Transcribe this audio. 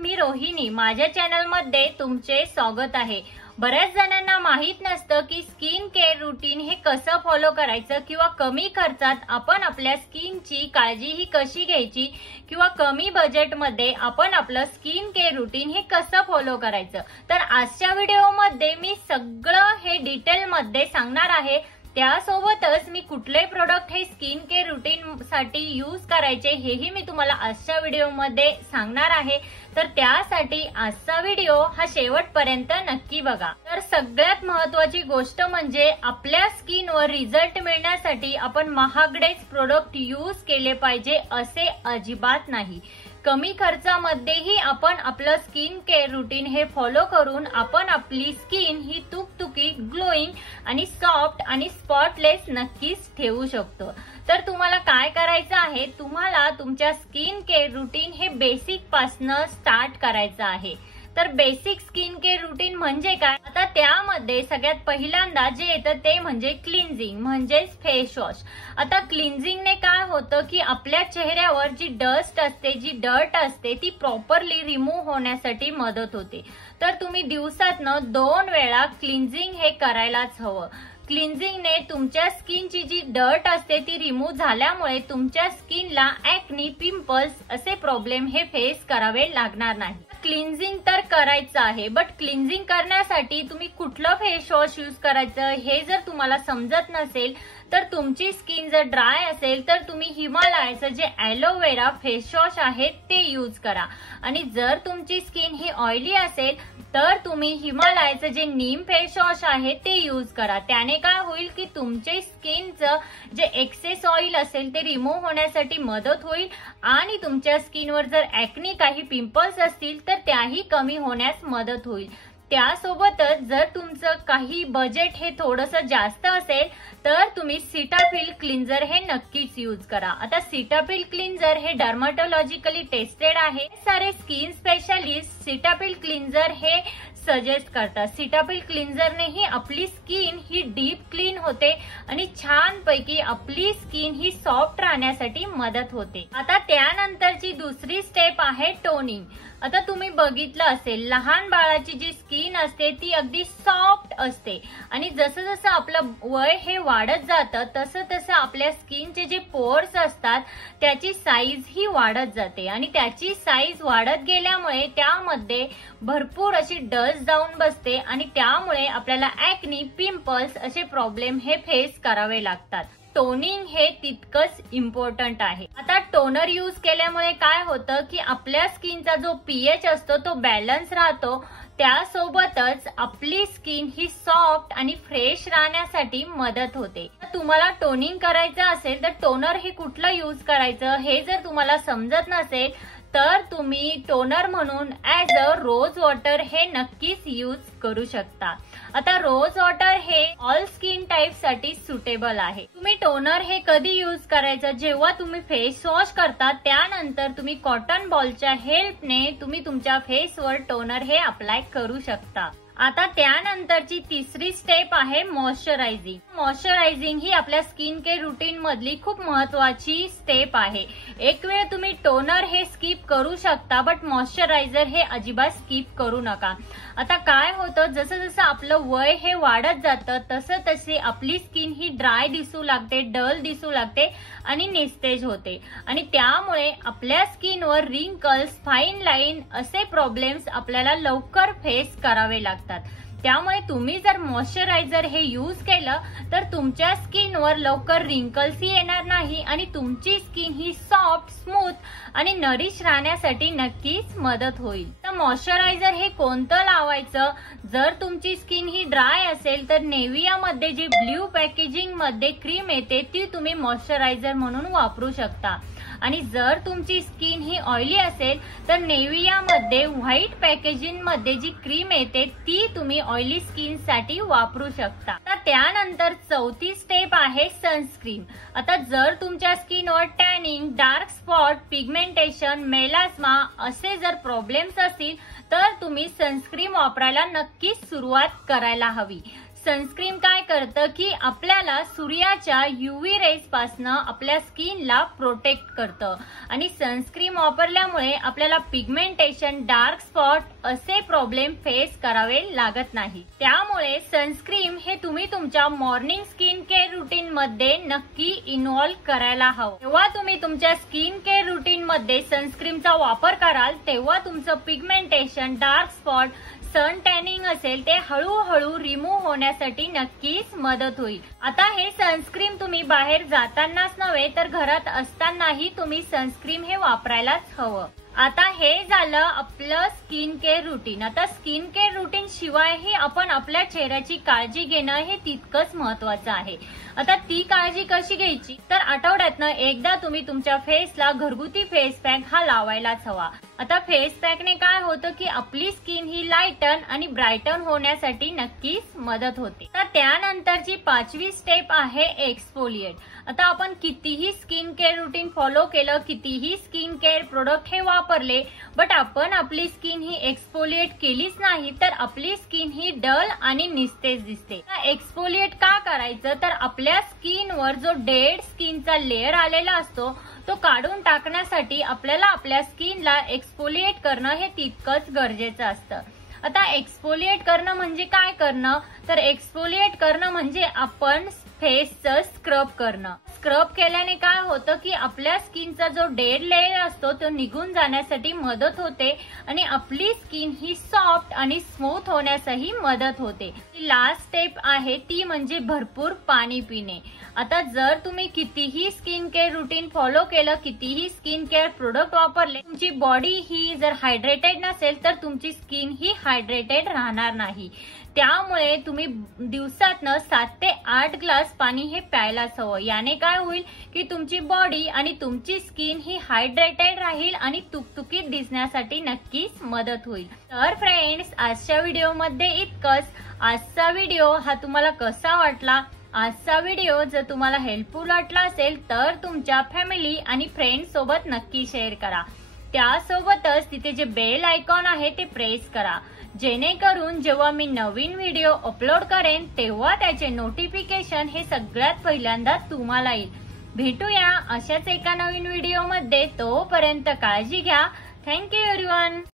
मी रोहिणी। माझ्या चॅनल मध्ये तुमचे स्वागत आहे। बऱ्याच जणांना माहित नसतं की स्किन केअर रूटीन हे कसं फॉलो करायचं किंवा कमी खर्चात आपण आपल्या स्किनची काळजी ही कशी घ्यायची किंवा कमी बजेट मध्ये आपण आपलं स्किन केअर रूटीन हे कसं फॉलो करायचं। तर आजच्या व्हिडिओमध्ये मी सगळं हे डिटेल मध्ये सांगणार आहे। त्यासोबतच मी कुठले प्रोडक्ट हे स्किन केअर रूटीन साठी यूज करायचे हेही मी तुम्हाला आजच्या व्हिडिओमध्ये सांगणार आहे। तर त्यासाठी आजचा व्हिडिओ हा शेवटपर्यंत नक्की बघा। तर सगळ्यात महत्त्वाची गोष्ट म्हणजे आपल्या स्किनवर रिझल्ट मिळण्यासाठी आपण महागडेच प्रोडक्ट यूज केले पाहिजे असे अजिबात नाही। कमी खर्चामध्येही आपण आपलं स्किन केअर रूटीन हे फॉलो करून आपण आपली स्किन ही तुकतुकीत, ग्लोईंग आणि सॉफ्ट आणि स्पॉटलेस नक्कीच ठेवू शकतो। तर तुम्हाला काय करायचं आहे, तुम्हाला तुमच्या स्किन केअर रूटीन हे बेसिक पासून स्टार्ट करायचं आहे। तर बेसिक स्किन केअर रूटीन म्हणजे काय, आता त्यामध्ये सगळ्यात पहिल्यांदा जे येतं ते म्हणजे क्लिन्झिंग म्हणजे फेस वॉश। आता क्लिन्झिंगने काय होतं की आपल्या चेहऱ्यावर जी डस्ट असते, जी डर्ट असते ती प्रॉपरली रिमूव्ह होण्यासाठी मदत होते। तर तुम्ही दिवसातनं 2 वेळा क्लिन्झिंग हे करायलाच हवं। क्लिन्झिंगने तुमच्या स्किनची जी डर्ट असते ती रिमूव्ह झाल्यामुळे तुमच्या स्किनला ऍक्नी, पिंपल्स असे प्रॉब्लेम हे फेस करावे लागणार नाही। क्लिन्झिंग तर करायचं आहे, बट क्लिन्झिंग करण्यासाठी तुम्ही कुठलं फेस वॉश यूज करायचं हे जर तुम्हाला समजत नसेल तर तुमची स्किन जर ड्राय असेल तर तुम्ही हिमालयाचं जे ॲलोवेरा फेस वॉश आहे ते यूज करा। आणि जर तुमची स्किन ही ऑइली असेल तर तुम्ही हिमालयाचं जे नीम फेस वॉश आहे ते यूज करा। त्याने काय होईल की तुमचे स्किनचं जे एक्सेस ऑइल असेल ते रिमूव्ह होण्यासाठी मदत होईल आणि तुमच्या स्किनवर जर ॲक्नी, काही पिंपल्स असतील तर त्याही कमी होण्यास मदत होईल। त्यासोबतच जर तुमचं काही बजेट हे थोडंसं जास्त असेल तर तुम्ही सीटाफिल क्लिन्झर हे नक्कीच यूज करा। आता सीटाफिल क्लिन्झर हे डर्मॅटोलॉजिकली टेस्टेड आहे। सारे स्किन स्पेशालिस्ट सीटाफिल क्लिन्झर हे सजेस्ट करतात। सीटाफिल क्लिन्झरनेही आपली स्किन ही डीप क्लीन होते आणि छान पैकी आपली स्किन ही सॉफ्ट राहण्यासाठी मदत होते। आता त्यानंतरची दुसरी स्टेप आहे टोनिंग। आता तुम्ही बघितलं असेल लहान बाळाची जी स्किन असते ती अगदी सॉफ्ट असते आणि जसं जसं आपलं वय हे वाढत जातं तसं तसं आपल्या स्किनचे जे पोर्स असतात त्याची साईज ही वाढत जाते आणि त्याची साईज वाढत गेल्यामुळे त्यामध्ये भरपूर अशी डस्ट जाऊन बसते आणि त्यामुळे आपल्याला ॲक्नी, पिंपल्स असे प्रॉब्लेम हे फेस करावे लागतात। टोनिंग हे तितकंच इम्पॉर्टंट आहे। आता टोनर यूज केल्यामुळे काय होतं की आपल्या स्किनचा जो पीएच असतो तो बॅलन्स राहतो, त्यासोबतच आपली स्किन ही सॉफ्ट आणि फ्रेश राहण्यासाठी मदत होते। तुम्हाला टोनिंग करायचं असेल तर टोनर हे कुठलं यूज करायचं हे जर तुम्हाला समजत नसेल तर तुम्ही टोनर म्हणून ऍज अ रोज वॉटर हे नक्कीच यूज करू शकता। आता रोज वॉटर हे ऑल स्किन टाइप साठी सुटेबल आहे। तुम्ही टोनर हे कधी यूज करायचं, जेव्हा तुम्ही फेस वॉश करता त्यानंतर तुम्ही कॉटन बॉलच्या हेल्पने तुम्ही तुमच्या फेसवर टोनर हे अप्लाय करू शकता। आता त्यानंतरची तिसरी स्टेप आहे मॉइश्चरायझिंग। मॉइश्चरायझिंग ही आपल्या स्किन केअर रूटीन मधली खूप महत्वाची स्टेप आहे। एक वेळ तुम्ही टोनर हे स्किप करू शकता बट मॉइश्चरायझर हे अजिबात स्किप करू नका। आता काय होतं, जसं जसं आपलं वय हे वाढत जातं तसं तशी आपली स्किन ही ड्राय दिसू लागते, डल दिसू लागते आणि निस्तेज होते आणि त्यामुळे आपल्या स्किनवर रिंकल्स, फाईन लाईन असे प्रॉब्लेम्स आपल्याला लवकर फेस करावे लागतात। त्यामुळे तुम्ही जर मॉइश्चरायझर हे यूज केलं तर तुमच्या स्किनवर लवकर रिंकल्सही येणार नाही आणि तुमची स्किन ही सॉफ्ट, स्मूथ आणि नरिश राहण्यासाठी नक्कीच मदत होईल। तर मॉइश्चरायझर हे कोणतं लावायचं, जर तुमची स्किन ही ड्राय असेल तर नेव्हिया मध्ये जी ब्ल्यू पॅकेजिंग मध्ये क्रीम येते ती तुम्ही मॉइश्चरायझर म्हणून वापरू शकता आणि जर तुमची स्किन ही ऑइली असेल तर नेव्हिया मध्ये व्हाईट पॅकेजिंग मध्ये जी क्रीम येते ती तुम्ही ऑइली स्किन साठी वापरू शकता। आता त्यानंतर चौथी स्टेप आहे सनस्क्रीन। आता जर तुमच्या स्किनवर tanning, dark spot, pigmentation, melasma असे जर प्रॉब्लेम्स असतील तर तुम्ही सनस्क्रीन वापरायला नक्कीच सुरुवात करायला हवी। सनस्क्रीन काय करतं की आपल्याला सूर्याच्या UV रेज पासनं आपल्या स्किनला प्रोटेक्ट करतं आणि सनस्क्रीन वापरल्यामुळे आपल्याला पिगमेंटेशन, डार्क स्पॉट असे प्रॉब्लेम फेस करावे लागत नाही। त्यामुळे सनस्क्रीन हे तुम्ही तुमच्या मॉर्निंग स्किन केअर रुटीन मध्ये नक्की इन्व्हॉल्व करायला हवं। जेव्हा तुम्ही तुमच्या स्किन केअर रुटीन मध्ये सनस्क्रीनचा वापर कराल तेव्हा तुमचं पिगमेंटेशन, डार्क स्पॉट, सन टॅनिंग असेल ते हळूहळू रिमूव्ह होण्यासाठी नक्कीच मदत होईल। आता हे सनस्क्रीन तुम्ही बाहेर जातानाच नव्हे तर घरात असतानाही तुम्ही सनस्क्रीन हे वापरायलाच हवं। आता हे झालं आपलं स्किन केअर रुटीन। आता स्किन केअर रुटीन शिवायही आपण आपल्या चेहऱ्याची काळजी घेणं हे तितकंच महत्वाचं आहे। आता ती काळजी कशी घ्यायची तर आठवड्यातनं एकदा तुम्ही तुमच्या फेसला घरगुती फेस पॅक हा लावायलाच हवा। आता फेस पॅकने काय होतं की आपली स्किन ही लाइटन आणि ब्राइटन होण्यासाठी नक्कीच मदत होते। तर त्यानंतरची 5वी स्टेप आहे एक्सफोलिएट। आता आपण कितीही स्किन केअर रुटीन फॉलो केलं, कितीही स्किन केअर प्रोडक्ट हे वापरले, बट आपण आपली स्किन ही एक्सफोलिएट केलीच नाही तर आपली स्किन ही डल आणि निस्तेज दिसते। एक्सफोलिएट का करायचं तर आपल्या स्किनवर जो डेड स्किनचा लेअर आलेला असतो तो काढून टाकण्यासाठी आपल्याला आपल्या स्किनला एक्सफोलिएट करणं हे तितकंच गरजेचं असतं। आता एक्सफोलिएट करणं म्हणजे काय करणं तर एक्सफोलिएट करणं म्हणजे आपण फेसचं स्क्रब करणं। स्क्रब केल्याने काय होतं की आपल्या स्किनचा जो डेड लेयर असतो तो निघून जाण्यासाठी मदत होते आणि आपली स्किन ही सॉफ्ट आणि स्मूथ होण्यासही मदत होते। लास्ट स्टेप आहे ती म्हणजे भरपूर पाणी पिणे। आता जर तुम्ही कितीही स्किन केअर रुटीन फॉलो केलं, कितीही स्किन केअर प्रोडक्ट वापरले, तुमची बॉडी ही जर हायड्रेटेड नसेल तर तुमची स्किन ही हायड्रेटेड राहणार नाही। त्यामुळे तुम्ही दिवसातनं 7 ते 8 ग्लास पाणी हे प्यायलाच हवं। याने काय होईल की तुमची बॉडी आणि तुमची स्किन ही हायड्रेटेड राहील आणि तुकतुकीत दिसण्यासाठी नक्कीच मदत होईल। तर फ्रेंड्स, आजच्या व्हिडिओमध्ये इतकंच। आजचा व्हिडिओ हा तुम्हाला कसा वाटला? आजचा व्हिडिओ जर तुम्हाला हेल्पफुल वाटला असेल तर तुमच्या फॅमिली आणि फ्रेंड्स सोबत नक्की शेअर करा। त्यासोबतच तिथे जे बेल आयकॉन आहे ते प्रेस करा, जेणेकरून जेव्हा मी नवीन व्हिडिओ अपलोड करेन तेव्हा त्याचे नोटिफिकेशन हे सगळ्यात पहिल्यांदा तुम्हाला येईल। भेटूया अशाच एका नवीन व्हिडिओमध्ये, तोपर्यंत काळजी घ्या। Thank you everyone.